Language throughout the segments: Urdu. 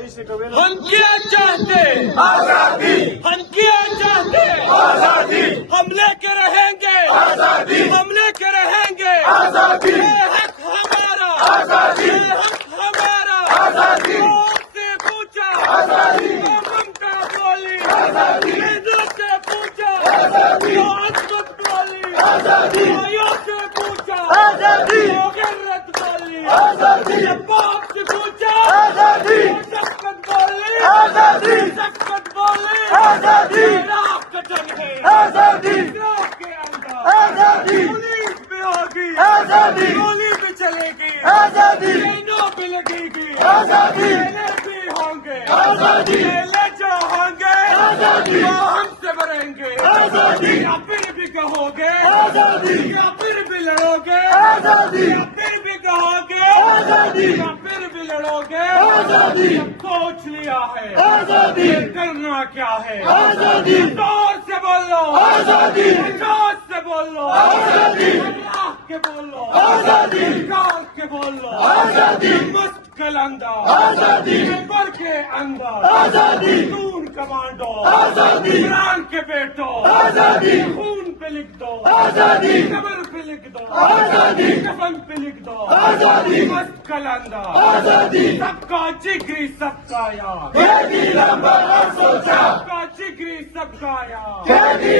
ہم کیا چاہتے آزادی، ہم کیا چاہتے آزادی، ہم لے کے رہیں گے آزادی، ہم لے کے رہیں گے آزادی، یہ حق ہمارا آزادی، یہ حق ہمارا آزادی، موت سے پوچھا آزادی، ممتا بولی آزادی، عزت سے پوچھا آزادی، عظمت بولی آزادی، آیوں سے پوچھا آزادی، غیرت بولی آزادی، باپ سے پوچھا آزادی، آزادی، سخت بولے آزادی، راک کٹن ہے آزادی، راک کے اندر آزادی، پولیس بھی ہوگی آزادی، گولی بھی چلے گی آزادی، ٹرینوں بھی لگے گی آزادی، میلے بھی ہوں گے آزادی، میلے جو ہوں گے آزادی، وہ ہم سے بھریں گے آزادی، یا پھر بھی کہو گے آزادی، یا پھر بھی لڑو گے آزادی، یا پھر بھی کہو گے آزادی، یا پھر بھی لڑو گے آزادی، سوچ لیا ہے آزادی، کرنا کیا ہے آزادی، زور سے بولو آزادی، جوش سے بولو آزادی، اللہ کے بولو آزادی، نکال کے بولو آزادی، مسکل اندر آزادی، بر کے اندر آزادی، خون کمانڈو آزادی، ایران کے بیٹو آزادی، خون پہ لکھ دو آزادی، قبر پہ لکھ دو آزادی، کفن پہ لکھ دو آزادی، مسکل اندر آزادی، سب کا جگری سب کا یار، نمبر 804 سب کا جگری سب کا یار،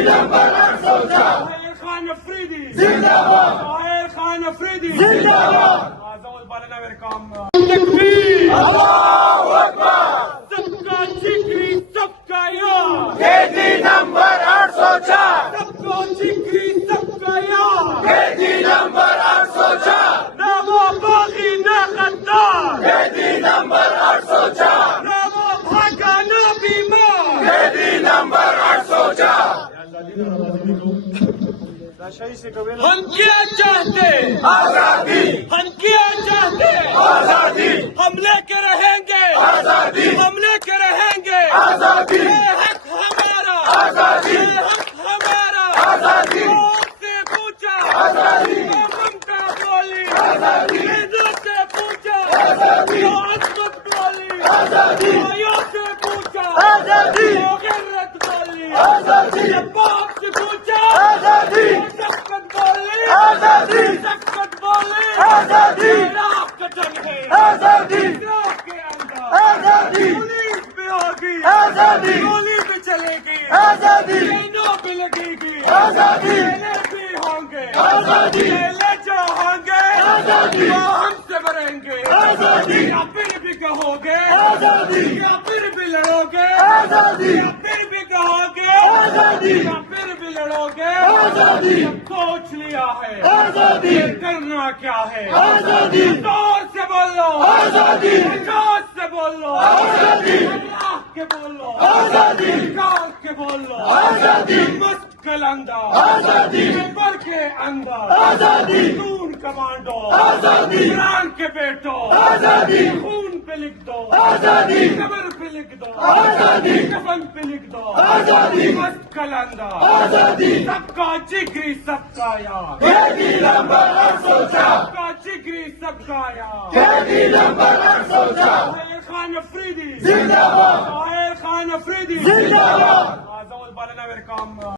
نمبر 804 طاہر خان افریدی زندہ باد، طاہر خان افریدی زندہ باد، آزاد بالنا میرے کام تکبیر، اللہ اکبر، سب کا جگری سب کا یار، نمبر 804 سب کا جگری سب کا یار، نمبر 804 نہ وہ باغی نہ غدار، نمبر 804 نہ وہ بھاگا نہ بیمار، نمبر 804 ہم کیا چاہتے آزادی، ہم کیا چاہتے آزادی، ہم لے کے رہیں گے آزادی، ہم لے کے رہیں گے آزادی، یہ حق ہمارا آزادی، یہ حق ہمارا آزادی، موت سے پوچھا آزادی، ممتا بولی آزادی، عزت سے پوچھا آزادی، عظمت بولی آزادی، آیوں سے پوچھا آزادی، غیرت بولی آزادی، باپ سے پوچھا آزادی، آزادی، سخت بولے آزادی، راک کٹن ہے آزادی، راک کے اندر آزادی، پولیس بھی ہوگی آزادی، گولی بھی چلے گی آزادی، ٹرینوں بھی لگے گی آزادی، میلے بھی ہوں گے آزادی، میلے جو ہوں گے آزادی، وہ ہم سے بھریں گے آزادی، یا پھر بھی کہو گے آزادی، یا پھر بھی لڑو گے آزادی، یا پھر بھی کہو گے آزادی، یا پھر بھی لڑو گے آزادی، سوچ لیا ہے آزادی، کرنا کیا ہے آزادی، زور سے بولو آزادی، جوش سے بولو آزادی، اللہ کے بولو آزادی، نکال کے بولو آزادی، مسکل اندر آزادی، بر کے اندر آزادی، خون کمانڈو آزادی، ایران کے بیٹو آزادی، خون پہ لکھ دو آزادی، قبر پہ لکھ دو آزادی، کفن پہ لکھ دو آزادی، مسکل اندر آزادی، سب کا جگری سب کا یار، نمبر 804 سب کا جگری سب کا یار، نمبر 804 طاہر خان افریدی زندہ باد، طاہر خان افریدی زندہ باد، آزاد بالنا میرے کام